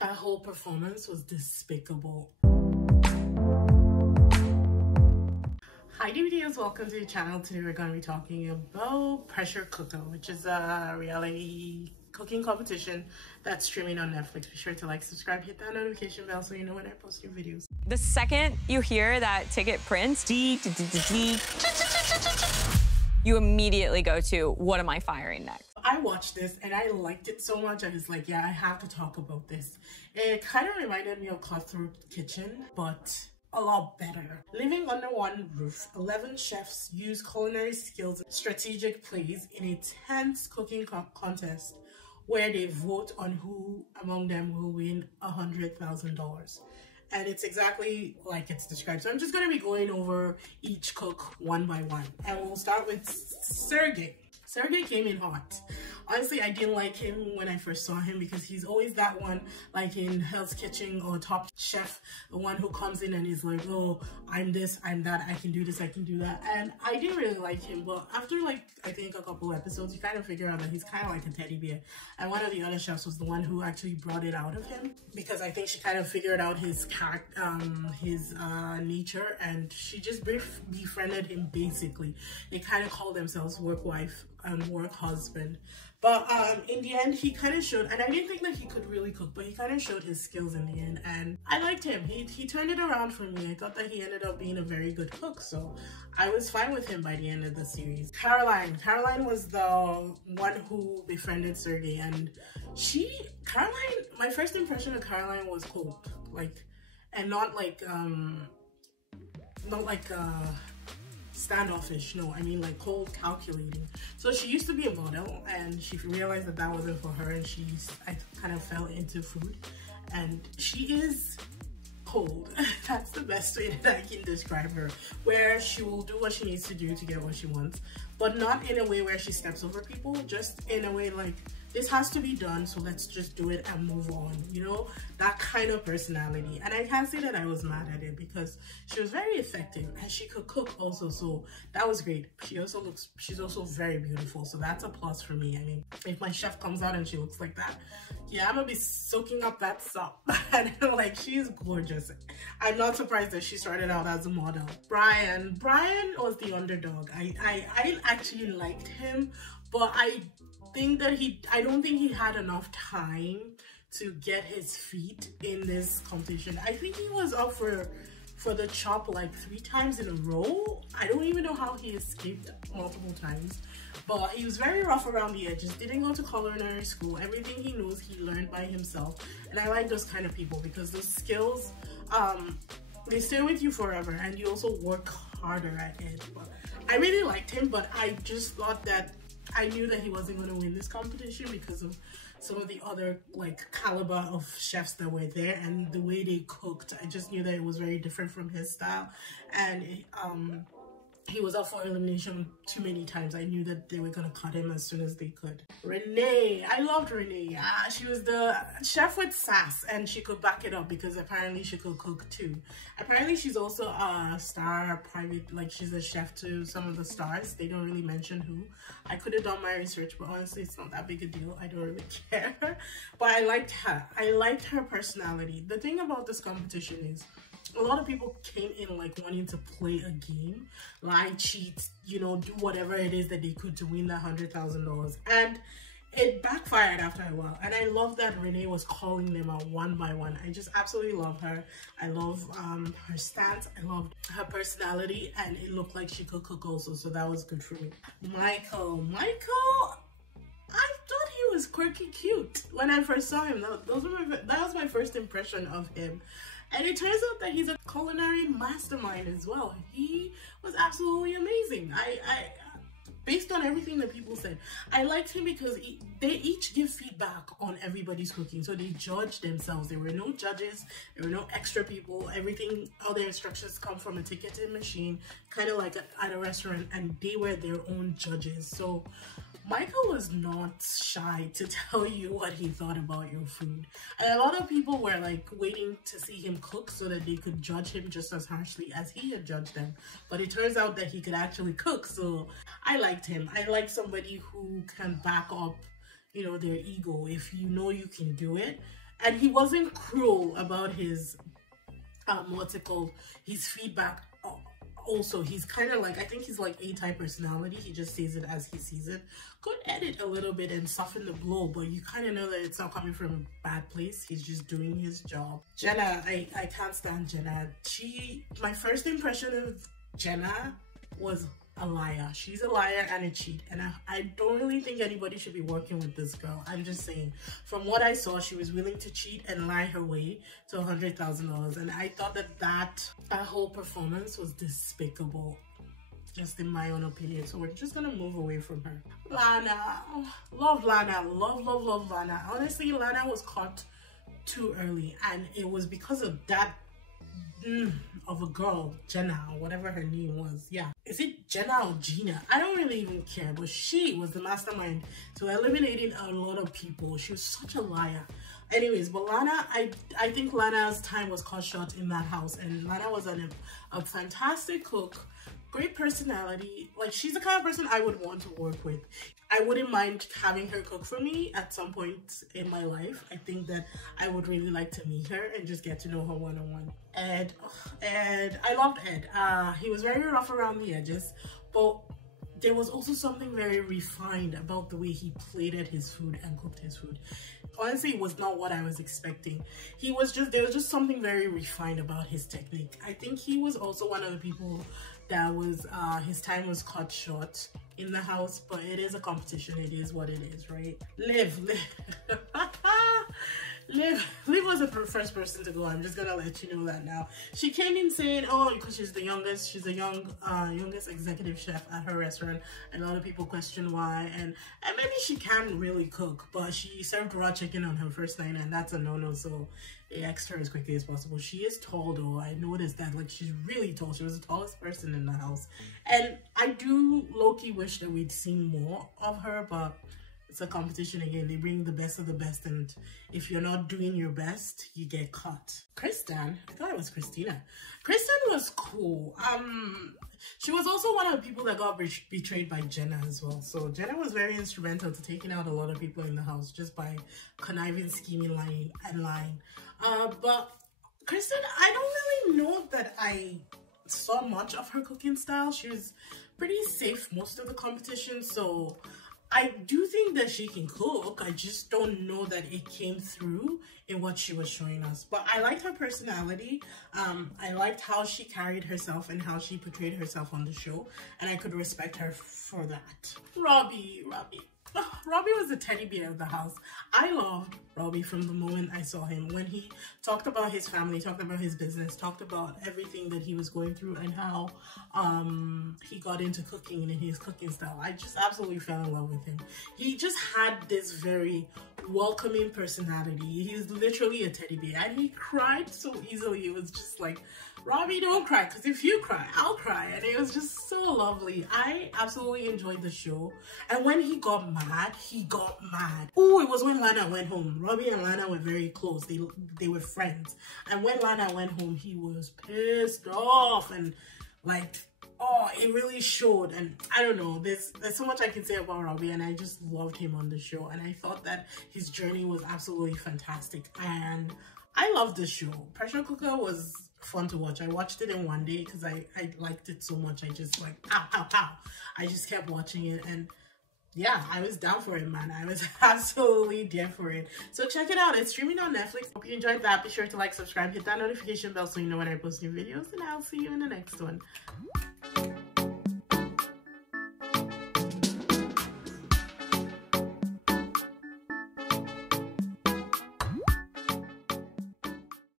That whole performance was despicable. Hi DVDers, welcome to the channel. Today we're going to be talking about Pressure Cooker, which is a reality cooking competition that's streaming on Netflix. Be sure to like, subscribe, hit that notification bell so you know when I post new videos. The second you hear that ticket prints, you immediately go to, what am I firing next? I watched this and I liked it so much. I was like, yeah, I have to talk about this. It kind of reminded me of Cutthroat Kitchen, but a lot better. Living under one roof, 11 chefs use culinary skills and strategic plays in a tense cooking contest where they vote on who among them will win $100,000. And it's exactly like it's described. So I'm just going to be going over each cook one by one. And we'll start with Sergey. Sergey came in hot. Honestly, I didn't like him when I first saw him because he's always that one, like in Hell's Kitchen or Top Chef, the one who comes in and is like, oh, I'm this, I'm that, I can do this, I can do that. And I didn't really like him, but after like, I think a couple episodes, you kind of figure out that he's kind of like a teddy bear. And one of the other chefs was the one who actually brought it out of him because I think she kind of figured out his character, his nature, and she just befriended him basically. They kind of call themselves work wife and work husband. But in the end, he kind of showed, and I didn't think that he could really cook, but he kind of showed his skills in the end, and I liked him. He turned it around for me. I thought that he ended up being a very good cook, so I was fine with him by the end of the series. Caroline was the one who befriended Sergey, and my first impression of Caroline was cold, like, and not like standoffish. No, I mean like cold, calculating. So she used to be a model and she realized that that wasn't for her, and I kind of fell into food, and she is cold. That's the best way that I can describe her, where she will do what she needs to do to get what she wants, but not in a way where she steps over people, just in a way like, this has to be done, so let's just do it and move on, you know, that kind of personality. And I can't say that I was mad at it because she was very effective and she could cook also, so that was great. She's also very beautiful, so that's a plus for me. I mean, if my chef comes out and she looks like that, yeah, I'm gonna be soaking up that salt. And like, she's gorgeous. I'm not surprised that she started out as a model. Brian was the underdog. I actually liked him, but I don't think he had enough time to get his feet in this competition. I think he was up for the chop like 3 times in a row. I don't even know how he escaped multiple times, but he was very rough around the edges. Didn't go to culinary school. Everything he knows, he learned by himself. And I like those kind of people because those skills, they stay with you forever, and you also work harder at it. But I really liked him, but I just thought that I knew that he wasn't going to win this competition because of some of the other like caliber of chefs that were there and the way they cooked. I just knew that it was very different from his style, and he was up for elimination too many times. I knew that they were going to cut him as soon as they could. Renee, I loved Renee. She was the chef with sass, and she could back it up because apparently she could cook too. Apparently she's also a star private, like she's a chef to some of the stars. They don't really mention who. I could have done my research, but honestly it's not that big a deal. I don't really care. But I liked her. I liked her personality. The thing about this competition is, a lot of people came in like wanting to play a game, lie, cheat, you know, do whatever it is that they could to win that $100,000, and it backfired after a while. And I love that Renee was calling them out one by one. I just absolutely love her. I love her stance. I loved her personality, and it looked like she could cook also, so that was good for me. Michael, I thought he was quirky cute when I first saw him. That was my first impression of him. And it turns out that he's a culinary mastermind as well. He was absolutely amazing. Based on everything that people said, I liked him because they each give feedback on everybody's cooking. So they judge themselves. There were no judges. There were no extra people. Everything, all their instructions come from a ticketing machine, kind of like at a restaurant, and they were their own judges. So Michael was not shy to tell you what he thought about your food. And a lot of people were like waiting to see him cook so that they could judge him just as harshly as he had judged them. But it turns out that he could actually cook, so I liked him. I like somebody who can back up, you know, their ego. If you know you can do it and he wasn't cruel about his what's it called, his feedback. Also, he's kind of like, I think he's like A-type personality. He just says it as he sees it. Could edit a little bit and soften the blow, but you kind of know that it's not coming from a bad place. He's just doing his job. Jenna, I can't stand Jenna. My first impression of Jenna was a liar. She's a liar and a cheat, and I don't really think anybody should be working with this girl. I'm just saying, from what I saw, she was willing to cheat and lie her way to $100,000, and I thought that whole performance was despicable, just in my own opinion. So we're just gonna move away from her. Lana, love Lana, love Lana. Honestly, Lana was caught too early, and it was because of that of a girl, Jenna, or whatever her name was. Yeah, is it Jenna or Gina? I don't really even care, but she was the mastermind to eliminating a lot of people. She was such a liar. Anyways, but Lana, I think Lana's time was cut short in that house, and Lana was a fantastic cook, great personality. Like, she's the kind of person I would want to work with. I wouldn't mind having her cook for me at some point in my life. I think that I would really like to meet her and just get to know her one-on-one. Ed, I loved Ed. He was very rough around the edges, but there was also something very refined about the way he plated his food and cooked his food. Honestly, it was not what I was expecting. There was just something very refined about his technique. I think he was also one of the people that was, his time was cut short in the house, but it is a competition. It is what it is, right? Liv was the first person to go. I'm just gonna let you know that now. She came in saying, oh, because she's the youngest, she's the youngest executive chef at her restaurant, and a lot of people question why, and maybe she can really cook, but she served raw chicken on her first night, and that's a no-no, so they asked her as quickly as possible. She is tall though. I noticed that, like, she's really tall. She was the tallest person in the house, and I do low-key wish that we'd seen more of her, but it's a competition again. They bring the best of the best, and if you're not doing your best, you get caught. Kristen, I thought it was Christina. Kristen was cool. She was also one of the people that got betrayed by Jenna as well. So Jenna was very instrumental to taking out a lot of people in the house just by conniving, scheming, lying, and lying. But Kristen, I don't really know that I saw much of her cooking style. She was pretty safe most of the competition, so I do think that she can cook. I just don't know that it came through in what she was showing us. But I liked her personality. I liked how she carried herself and how she portrayed herself on the show, and I could respect her for that. Robbie was the teddy bear of the house. I loved Robbie from the moment I saw him. When he talked about his family, talked about his business, talked about everything that he was going through and how he got into cooking and his cooking style. I just absolutely fell in love with him. He just had this very welcoming personality. He was literally a teddy bear, and he cried so easily. It was just like, Robbie, don't cry, because if you cry, I'll cry. And it was just so lovely. I absolutely enjoyed the show. And when he got mad, he got mad. Oh, it was when Lana went home. Robbie and Lana were very close. They were friends. And when Lana went home, he was pissed off, and like, oh, it really showed. And I don't know, there's so much I can say about Robbie, and I just loved him on the show, and I thought that his journey was absolutely fantastic, and I loved the show. Pressure Cooker was fun to watch. I watched it in one day because I liked it so much. I just like, ow. I just kept watching it, and yeah, I was down for it, man. I was absolutely there for it. So check it out. It's streaming on Netflix. Hope you enjoyed that. Be sure to like, subscribe, hit that notification bell so you know when I post new videos, and I'll see you in the next one.